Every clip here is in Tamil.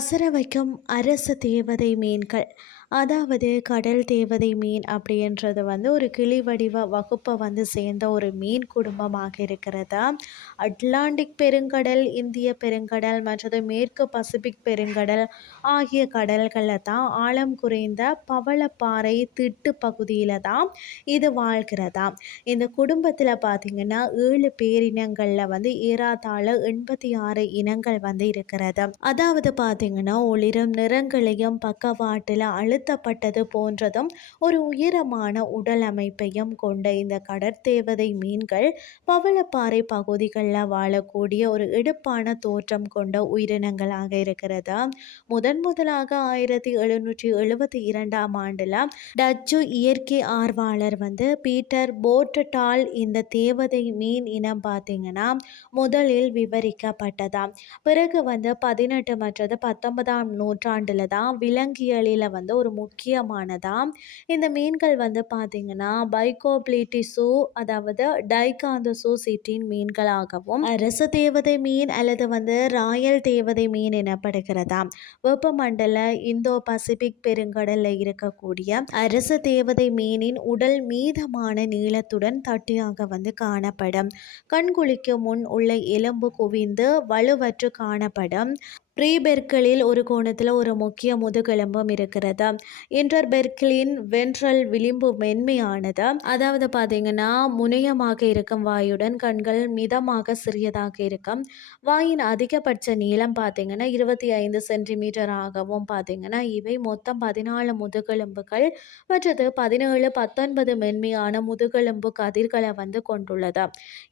அசர வைக்கும் அரச தேவதை மீன்கள். அதாவது கடல் தேவதை மீன் அப்படின்றது வந்து ஒரு கிளி வடிவ வகுப்பை வந்து சேர்ந்த ஒரு மீன் குடும்பமாக இருக்கிறது? அட்லாண்டிக் பெருங்கடல் இந்திய பெருங்கடல் மற்றது மேற்கு பசிபிக் பெருங்கடல் ஆகிய கடல்களில் தான் ஆழம் குறைந்த பவளப்பாறை திட்டு பகுதியில் தான் இது வாழ்கிறதா? இந்த குடும்பத்தில் பார்த்திங்கன்னா ஏழு பேரினங்களில் வந்து ஏறாத்தாழ எண்பத்தி ஆறு இனங்கள் வந்து இருக்கிறது. அதாவது பார்த்திங்கன்னா ஒளிரும் நிறங்களையும் பக்கவாட்டில் அழு செலுத்தப்பட்டது போன்றதும் ஒரு உயரமான உடல் அமைப்பையும் கொண்ட இந்த கடற்தேவதை மீன்கள் பவளப்பாறை பகுதிகளில் வாழக்கூடிய ஒரு எடுப்பான தோற்றம் கொண்ட உயிரினங்களாக இருக்கிறது? முதன் முதலாக ஆயிரத்தி எழுநூற்றி எழுபத்தி இரண்டாம் ஆண்டில் டச்சு இயற்கை ஆர்வலர் வந்து பீட்டர் போர்டால் இந்த தேவதை மீன் இனம் பார்த்தீங்கன்னா முதலில் விவரிக்கப்பட்டதாம் பிறகு வந்து பதினெட்டு மற்றது பத்தொன்பதாம் நூற்றாண்டில் தான் விலங்கியலில் வந்து ஒரு முக்கியமானதாக இந்த மீன்கள் வந்து பார்த்திங்கன்னா பைகோப்ளீட்டிசு அதாவது டைகாந்தசு சிட்டின் மீன்களாகவும் அரச தேவதை மீன் அல்லது வந்து ராயல் தேவதை மீன் எனப்படுகிறதா? வெப்பமண்டல இந்தோ பசிபிக் பெருங்கடலில் இருக்கக்கூடிய அரச தேவதை மீனின் உடல் மீதமான நீளத்துடன் தட்டியாக வந்து காணப்படும். கண்குளிக்கு முன் உள்ள எலும்பு குவிந்து வலுவற்று காணப்படும். ப்ரீபெர்களில் ஒரு கோணத்தில் ஒரு முக்கிய முதுகெலும்பும் இருக்கிறது? இன்டர்பெர்க்கலின் வென்ட்ரல் விளிம்பு மென்மையானது? அதாவது பார்த்தீங்கன்னா முனையமாக இருக்கும் வாயுடன் கண்கள் மிதமாக சிறியதாக இருக்கும். வாயின் அதிகபட்ச நீளம் பார்த்தீங்கன்னா இருபத்தி ஐந்து சென்டிமீட்டர் ஆகவும் பார்த்தீங்கன்னா இவை மொத்தம் பதினாலு முதுகெலும்புகள். மற்றது பதினேழு பத்தொன்பது மென்மையான முதுகெலும்பு கதிர்களை வந்து கொண்டுள்ளது?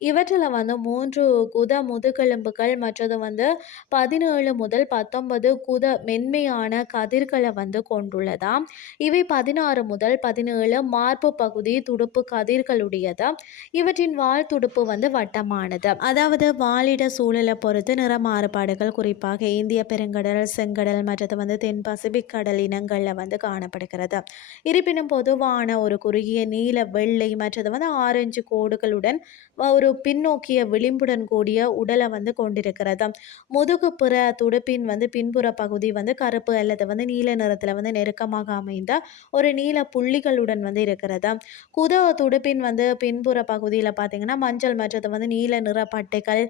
இவற்றில் வந்து மூன்று குத முதுகெலும்புகள் மற்றது வந்து பதினேழு முதல் முதல் பத்தொன்பது குத மென்மையான கதிர்களை வந்து கொண்டுள்ளதாம். இவை பதினாறு முதல் பதினேழு மார்பு பகுதி துடுப்பு கதிர்களுடையது இவற்றின் வால் துடுப்பு வந்து வட்டமானது. அதாவது வாழிட சூழலை பொறுத்து நிற மாறுபாடுகள் குறிப்பாக இந்திய பெருங்கடல் செங்கடல் மற்றது வந்து தென் பசிபிக் கடல் இனங்களில் வந்து காணப்படுகிறது. இருப்பினும் பொதுவான ஒரு குறுகிய நீல வெள்ளை மற்றது வந்து ஆரஞ்சு கோடுகளுடன் ஒரு பின்னோக்கிய விளிம்புடன் கூடிய உடலை வந்து கொண்டிருக்கிறது. முதுகுப்புற துடு பின் வந்து பின்புற பகுதி வந்து கருப்பு அல்லது வந்து நீல நிறத்தில் வந்து நெருக்கமாக அமைந்த ஒரு நீல புள்ளிகளுடன் வந்து இருக்கிறது? குத துடுப்பின் வந்து பின்புற பகுதியில் பார்த்தீங்கன்னா மஞ்சள் மற்றது வந்து நீல நிற பட்டைகள்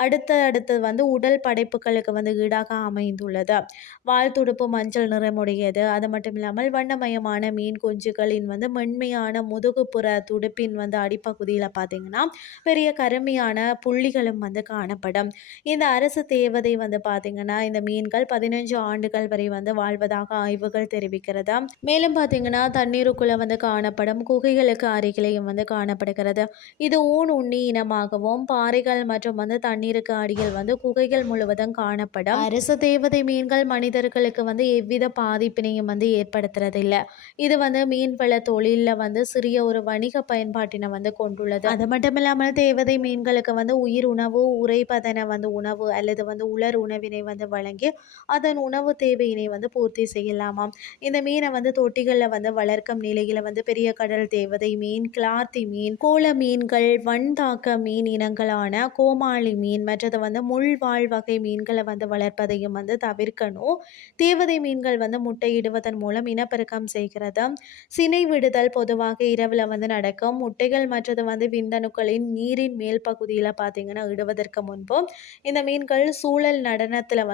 அடுத்த அடுத்து வந்து உடல் படைப்புகளுக்கு வந்து ஈடாக அமைந்துள்ளது. வால் துடுப்பு மஞ்சள் நிறமுடையது. அது மட்டும் இல்லாமல் வண்ணமயமான மீன் குஞ்சுகளின் வந்து மென்மையான முதுகுப்புற துடுப்பின் வந்து அடிப்பகுதியில் பார்த்தீங்கன்னா பெரிய கருமையான புள்ளிகளும் வந்து காணப்படும். இந்த அரசு தேவதை வந்து பார்த்தீங்கன்னா இந்த மீன்கள் பதினஞ்சு ஆண்டுகள் வரை வந்து வாழ்வதாக ஆய்வுகள் தெரிவிக்கிறது? மேலும் பார்த்தீங்கன்னா தண்ணீருக்குள்ள வந்து காணப்படும் குகைகளுக்கு அருகிலையும் வந்து காணப்படுகிறது. இது ஊன் உண்ணி இனமாகவும் பாறைகள் மற்றும் வந்து தண்ணீருக்கு அடியில் வந்து குகைகள் முழுவதும் காணப்படும். அரச தேவதை மீன்கள் மனிதர்களுக்கு வந்து எவ்வித பாதிப்பினையும் வந்து ஏற்படுத்துறதில்லை. இது வந்து மீன்வள தொழிலில் வந்து சிறிய ஒரு வணிக பயன்பாட்டினை வந்து கொண்டுள்ளது. அது மட்டும் இல்லாமல் தேவதை மீன்களுக்கு வந்து உயிர் உணவு உரைப்பதன வந்து உணவு அல்லது வந்து உலர் உணவினை வந்து வழங்கி அதன் உணவு தேவையினை வந்து பூர்த்தி செய்யலாமாம். இந்த மீனை வந்து தொட்டிகளில் வந்து வளர்க்கும் நிலையில் வந்து பெரிய கடல் தேவதை மீன் கிளாத்தி மீன் கோல மீன்கள் வன்தாக்க மீன் இனங்களான கோமாளி மீன் மற்றது வந்து முள்வாழ் வகை மீன்களை வந்து வளர்ப்பதையும் வந்து தவிர்க்கணும். தேவதை மீன்கள் வந்து முட்டையிடுவதன் மூலம் இனப்பெருக்கம் செய்கிறது. சினை விடுதல் பொதுவாக இரவில் வந்து நடக்கும். முட்டைகள் மற்றது வந்து விந்தணுக்களின் நீரின் மேல் பகுதியில் பார்த்தீங்கன்னா இடுவதற்கு முன்பு இந்த மீன்கள் சூழல் நடனத்தில் வந்து